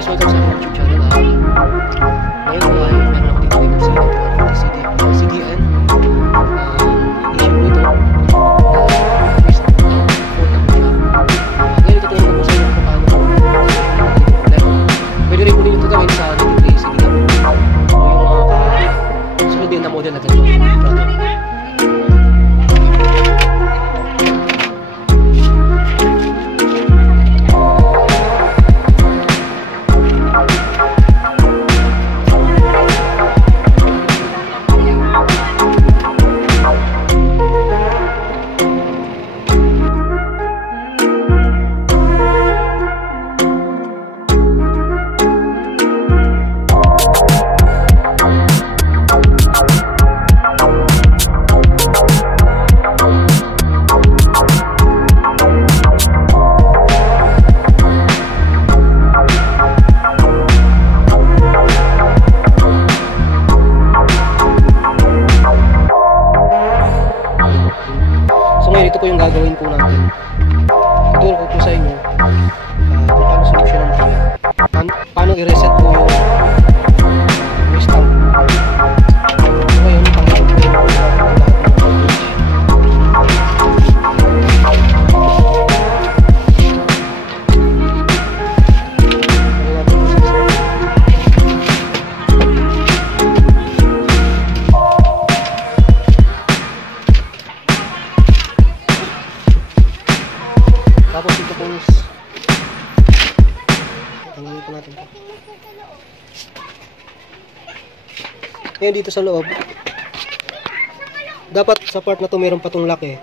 guys, welcome sa YouTube channel. Ngayon ay meron ako dito ng mfc-9140cdn. Issue ko ito. Ngayon itutunan ko po sa inyo kung paano pwede rin po ninyo ito gawin sa 9330cdw. Yung sunod din na model na ganito. Ito po yung gagawin po natin. Tuturo ko po sa inyo kung paano solusyonan po yan. Paano i-reset po yung stamp. So ngayon, pangit po yung lahat ng voltage. Tapos ito po tanggalin po natin. Ngayon dito sa loob, dapat sa part na to meron pa tong lock eh.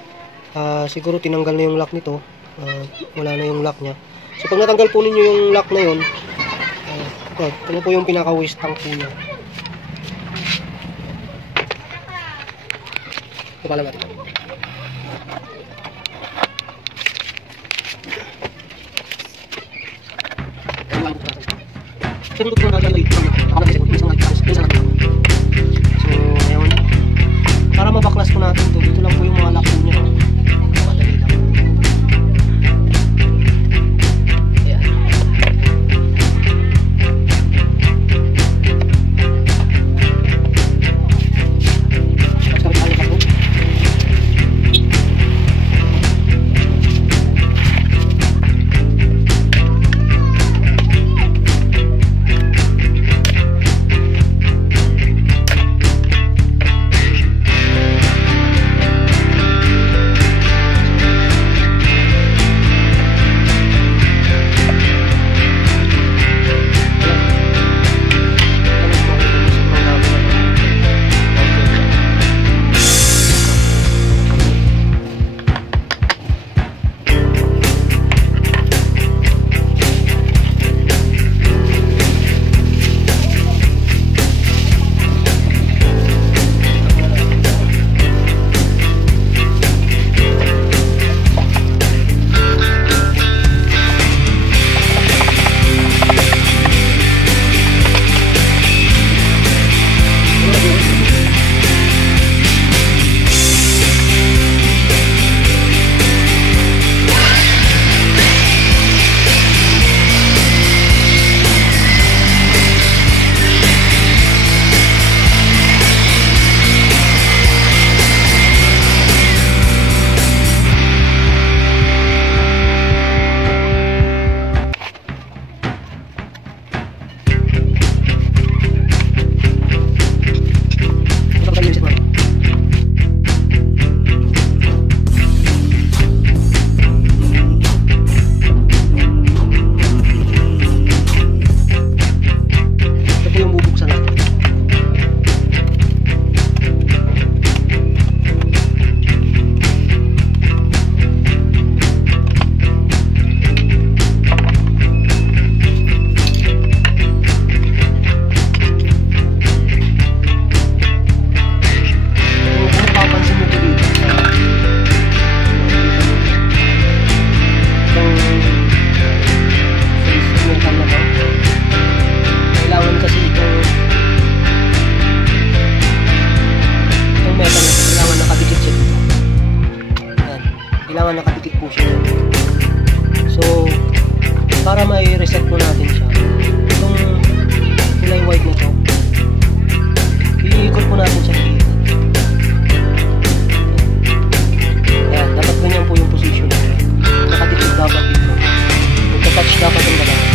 Siguro tinanggal na yung lock nito. Wala na yung lock nya. So pag natanggal po ninyo yung lock na yun, ito po yung pinaka-waste tank po nya. Ito pala natin. So, ngayon, para mabaklas ko natin ito, dito lang po yung mga lock niya. Madali lang. Ayan. kailangan nakadikit po siya. So, para may reset po natin siya, natin sa video. Ayan, dapat ganyan po yung position. Nakatitid dapat dito. Magka-touch dapat ang dalawa.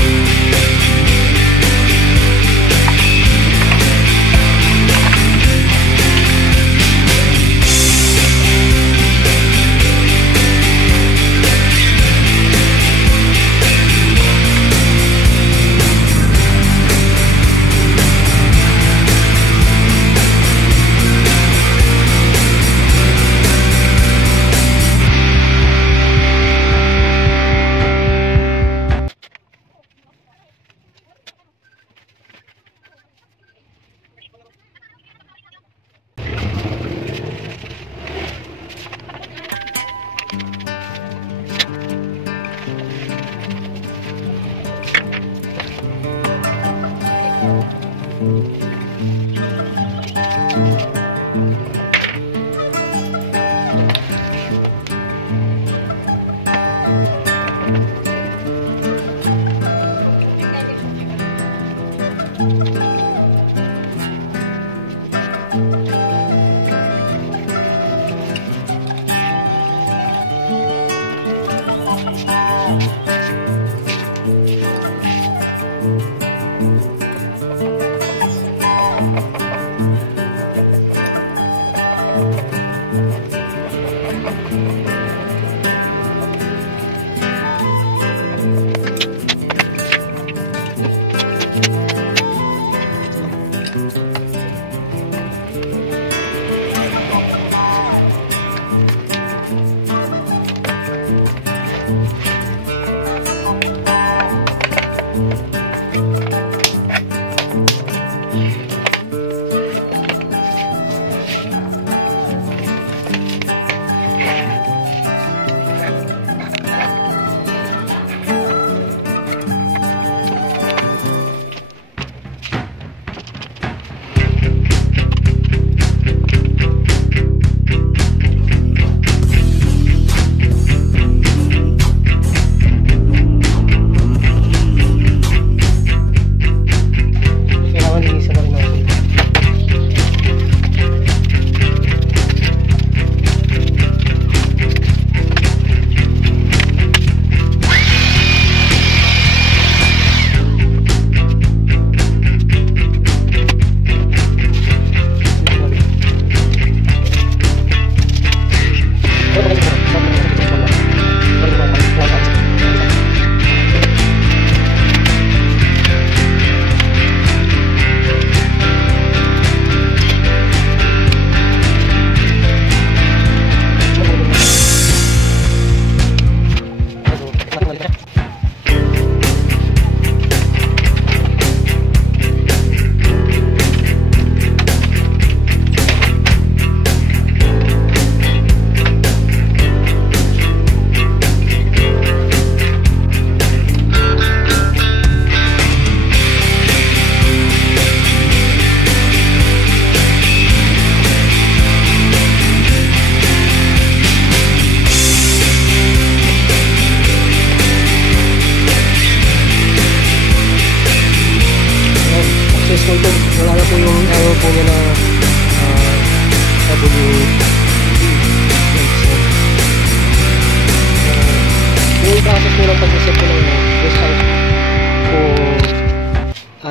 Wala na po yung error po niya na yung process po ng pag-reset po ng result po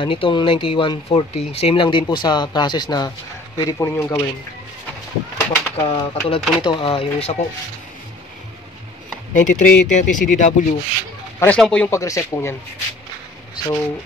nitong 9140, same lang din po sa process na pwede po ninyong gawin. Katulad po nito, yung isa po 9330cdw, pares lang po yung pag-reset po niyan. So